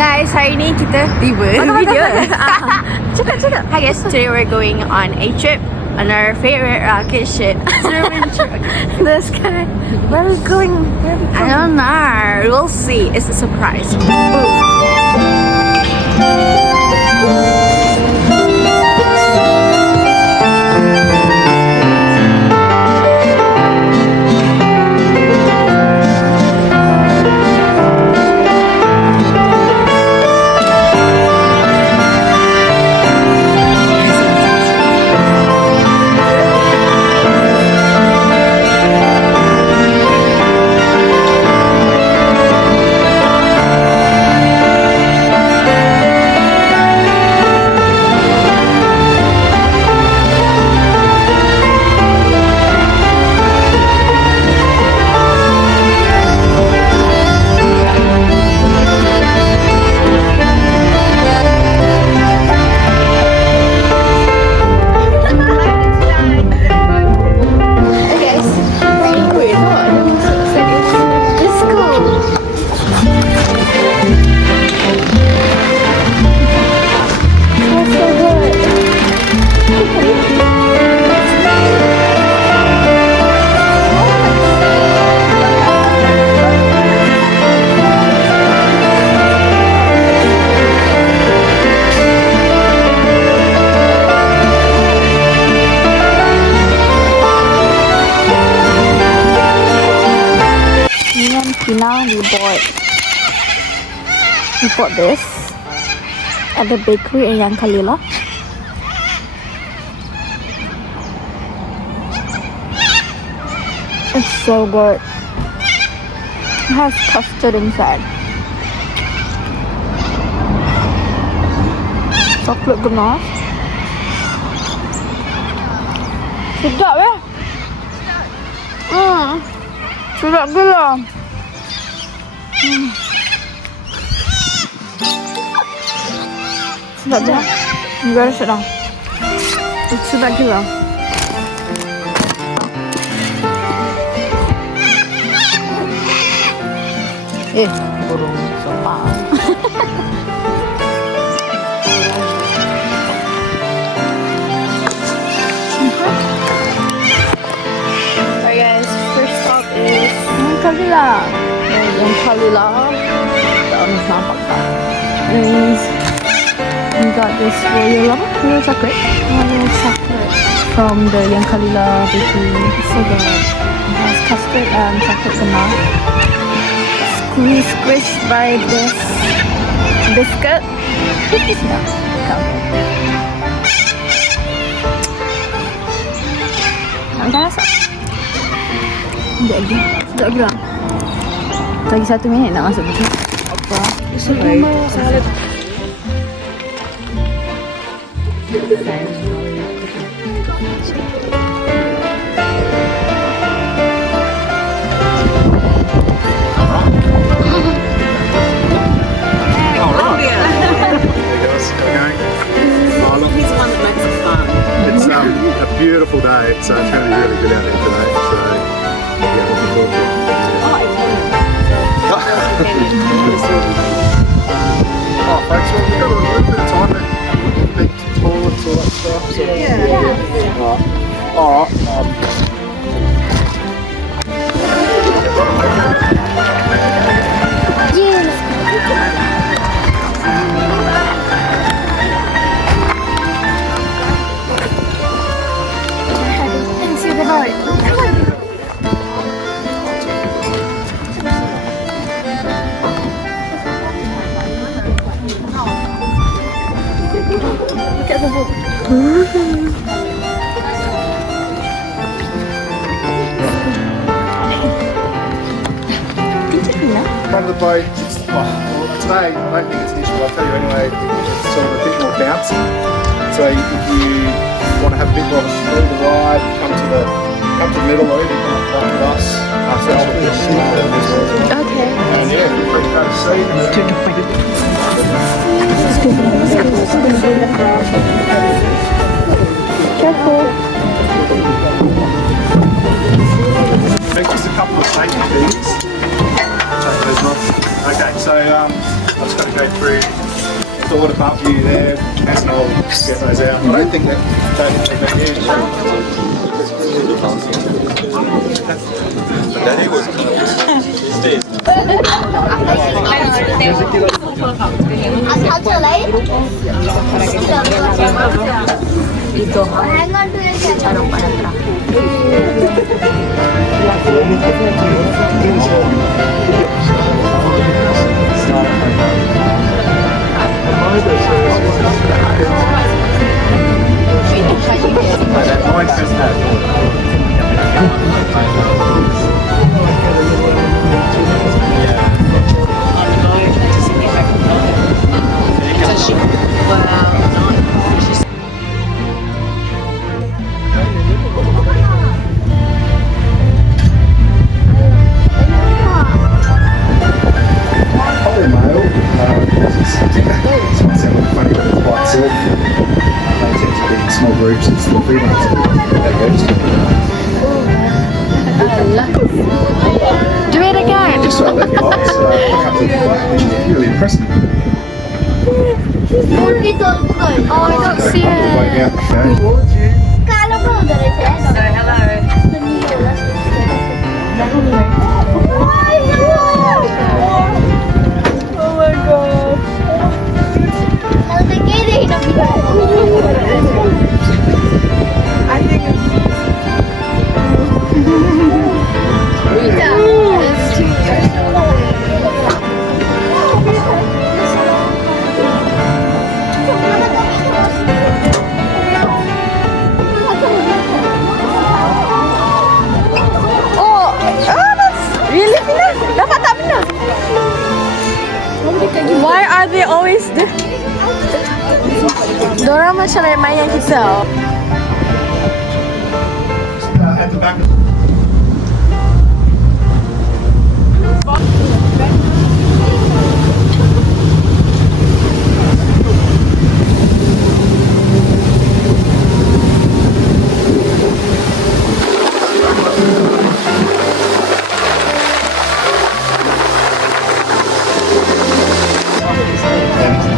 guys, hari ni kita video. Cakap. Hi guys, today we're going on a trip on our favorite rocket ship. This guy. Where are we going? I don't know. We'll see. It's a surprise. Now we bought this at the bakery in Yang Kalila. It's so good. It has custard inside. Chocolate ganache. Sedap ya? Sedap gila. Sedap je. Very sedap. Sedap gila. Burung sopa. Alright guys, first stop is Yang Kalila. Yang Kalila. Tak nampak tak? We got this Fleurieu chocolate. From the Yang Kalila bakery. It's so good. It has custard and chocolate ganache. Squished by this biscuit. Yeah, nak rasa? Sekejap lagi. Sekejap lagi lah. Lagi 1 minit nak masuk buku. Apa? Salad. It's a beautiful day, so it's going to be really good out here today. So, yeah, looking forward to it. Oh, folks, well, we've got a little bit of time to big toilets, all that stuff. So, All right. Look at the book. Front of the boat, well, today I don't think it's an issue, I'll tell you anyway, it's sort of a bit more bouncy. So if you want to have a bit more of a smoother ride, come to the middle or even come up front with us. Okay. And yeah, feel free to go to sea. Careful. I think just a couple of safety things. Okay, so I've just got to go go through the door above you there, and I'll get those out. I don't think that they've been used. Daddy was Itu cara para Small groups, it's the free ones that register. Do it again. Just so that you like, so come to the front, which is really impressive. Oh, I don't see it. Way out, okay. Why are they always Dora macam main kita. At the back.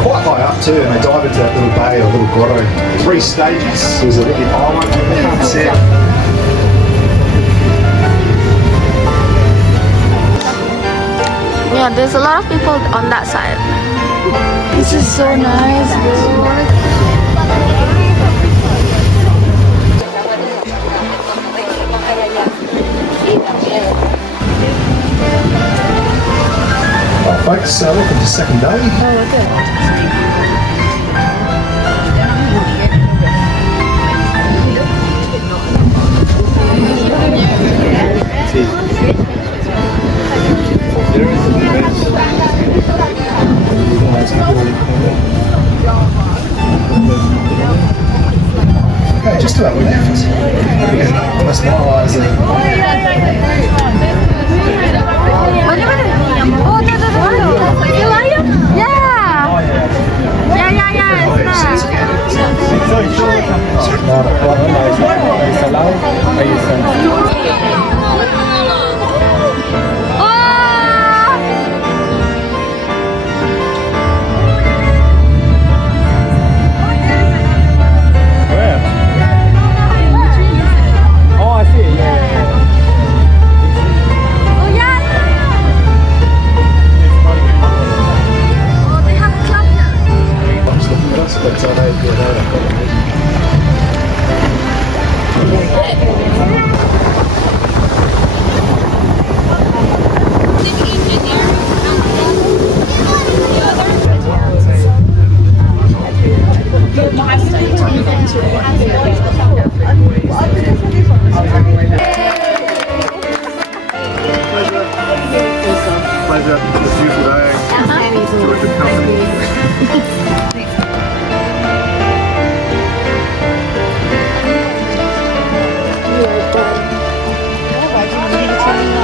Quite high up too, and they dive into that little bay or little grotto. 3 stages. There's a really high one. You can't see it. Yeah, there's a lot of people on that side. This is so nice, bro. Right, folks, welcome to second day. Oh, okay. Okay, just to our left. I must realise that. Pleasure. It's a beautiful day. Terrific company.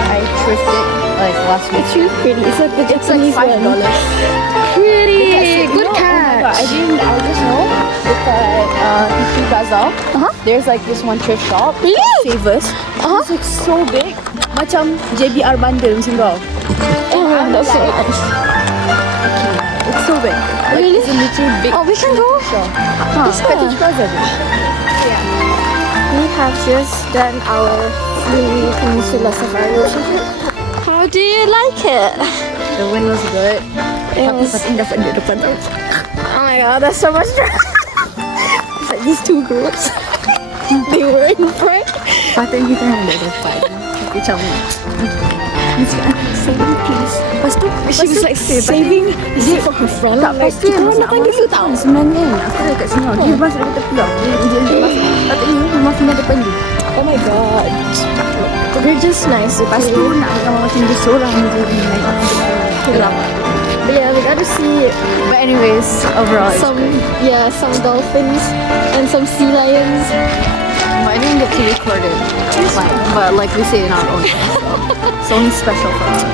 I thrifted like last week. It's really pretty. It's like the Japanese like one. $5. Pretty. Good No, oh my catch. God, I just know because in Plaza, there's like this one thrift shop. Really? Savers. It's like so big. Macam JBR bundle macam kau. Oh, that's so nice. It's so big. Really? It's a literally big. Oh, we can go. It's Fetish Plaza. We have just done our Fleurieu Peninsula safari. How do you like it? The wind was good. It was. Tapi dapat di depan tu. Oh my god, there's so much drama. Like these two groups. They were in front. Patut kita yang di depan. Tapi macam Saving please. Lepas tu, she was like saving. Is it for her friend? Tak, Like, pasti kita yang orang nak panggil dia tau. Sebenarnya aku dah kat sini. Dia bas dekat tepi tau. Dia bas. Patutnya rumah Fina depan dia. Oh my god. They're just nice. Lepas tu nak kalau macam dia seorang je naik Gelap. But yeah, we got to see But anyways, overall it's some dolphins and some sea lions. I didn't get to record it. It's fine. But like we say in our own time. It's only special for us.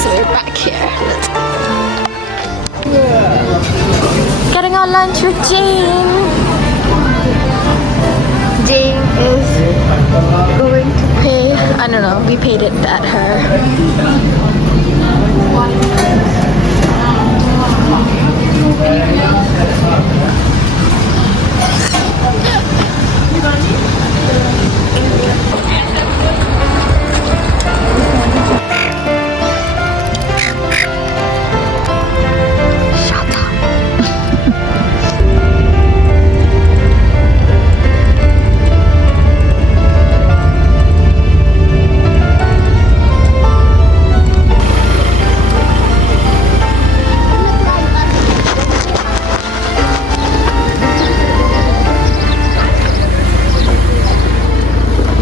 So we're back here. Getting our lunch with Jane. Jane is going to pay. I don't know. We paid it at her.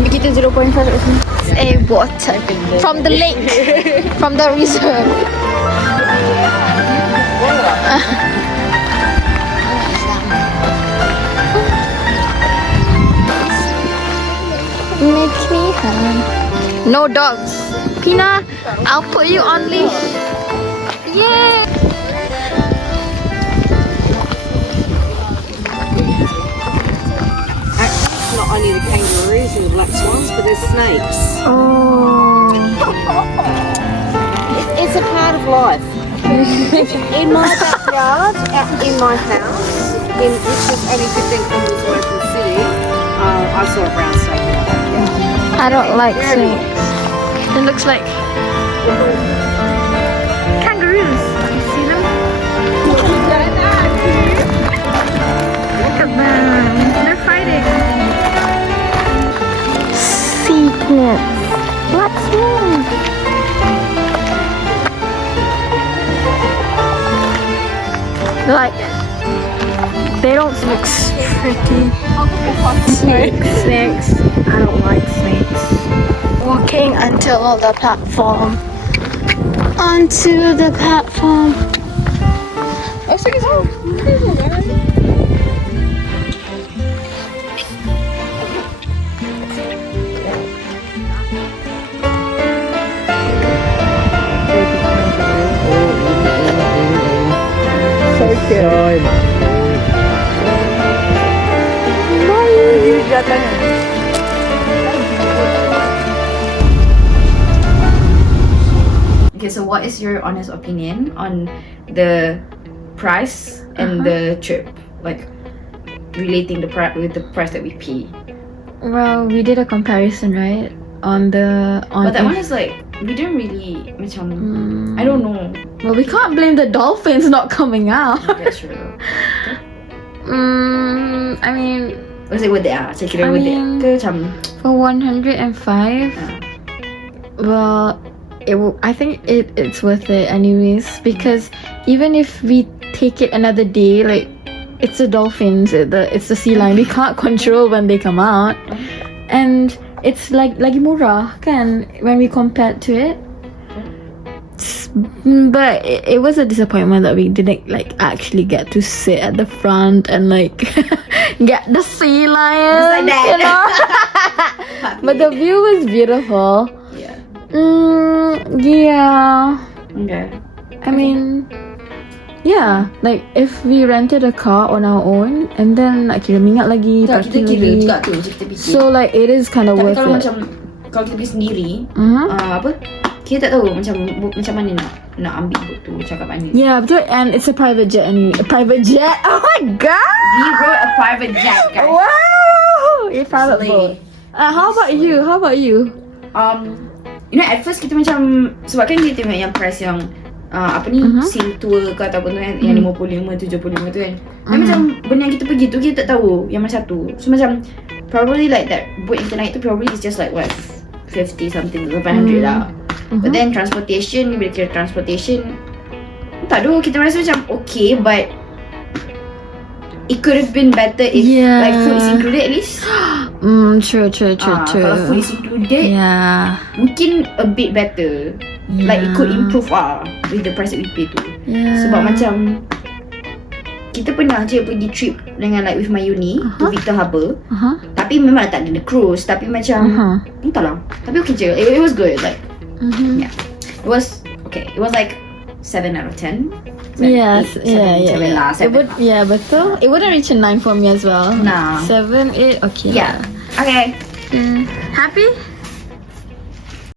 Kita 0.5 kat sini. A water from the lake, from the reserve. Make me happy. No dogs. Pina, I'll put you on leash. Yay! Not only the kangaroos and the black swans, but there's snakes. Oh. It's a part of life. In my backyard, in my house, which is only 15 kilometres away from the city, I saw a brown snake in my backyard. I don't like snakes. It looks like kangaroos. You see them? Look at them. They're fighting. Sea snakes. Black swans. Like, they don't look pretty. Snakes. I don't like snakes. Walking until the platform. Onto the platform. Okay, so what is your honest opinion on the price and the trip? Like relating the price with the price that we pay. Well, we did a comparison, right? But that one is like we didn't really I don't know. Well, we can't blame the dolphins not coming out. That's true. I mean, Was it worth it? Saya kira I worth it. mean- Ke macam for 105, well, I think it's worth it anyways, because even if we take it another day, like, it's the dolphins, it's the sea lion, we can't control when they come out, and it's like lagi murah kan when we compare to it. But it was a disappointment that we didn't like actually get to sit at the front and like get the sea lion, you know. But the view was beautiful. yeah. Yeah. Okay. I mean, yeah, like if we rented a car on our own and then like kira minyak lagi, Tak, kita parking kira lagi. juga tu macam kita fikir. So like it is kind of Tapi worth kalau it. macam kalau kita pergi sendiri, Mhm. apa? Kita tak tahu macam mana nak. nak ambil tu cakap mana. Yeah, betul. And it's a private jet anyway. A private jet? Oh my god! We rode a private jet, guys. Wow! A private Slay. boat. How about you? How about you? You know, at first kita macam, sebab kan kita tengok yang price yang apa ni, SIM tour ke ataupun tu kan, yang 55, 75 tu kan. Dan macam benda yang kita pergi tu kita tak tahu yang mana satu. So macam probably like that boat yang kita naik tu probably is just like what 50 something to 500 lah. But then transportation, bila kira transportation, tak tahu, kita rasa macam okay, but it could have been better if like food is included at least. True. Kalau food is included, Yeah. mungkin a bit better. Like it could improve with the price that we pay tu. Yeah. Sebab macam kita pernah je pergi trip dengan like with my uni to Victor Harbour. Tapi memang tak ada cruise, tapi macam entahlah. Tapi okay je. It was good. Like yeah. It was okay. It was like 7 out of 10. Yes, yeah. It 7 would, yeah, betul. It wouldn't reach a 9 for me as well. Nah. 7, 8, okay. Yeah. Okay. Happy?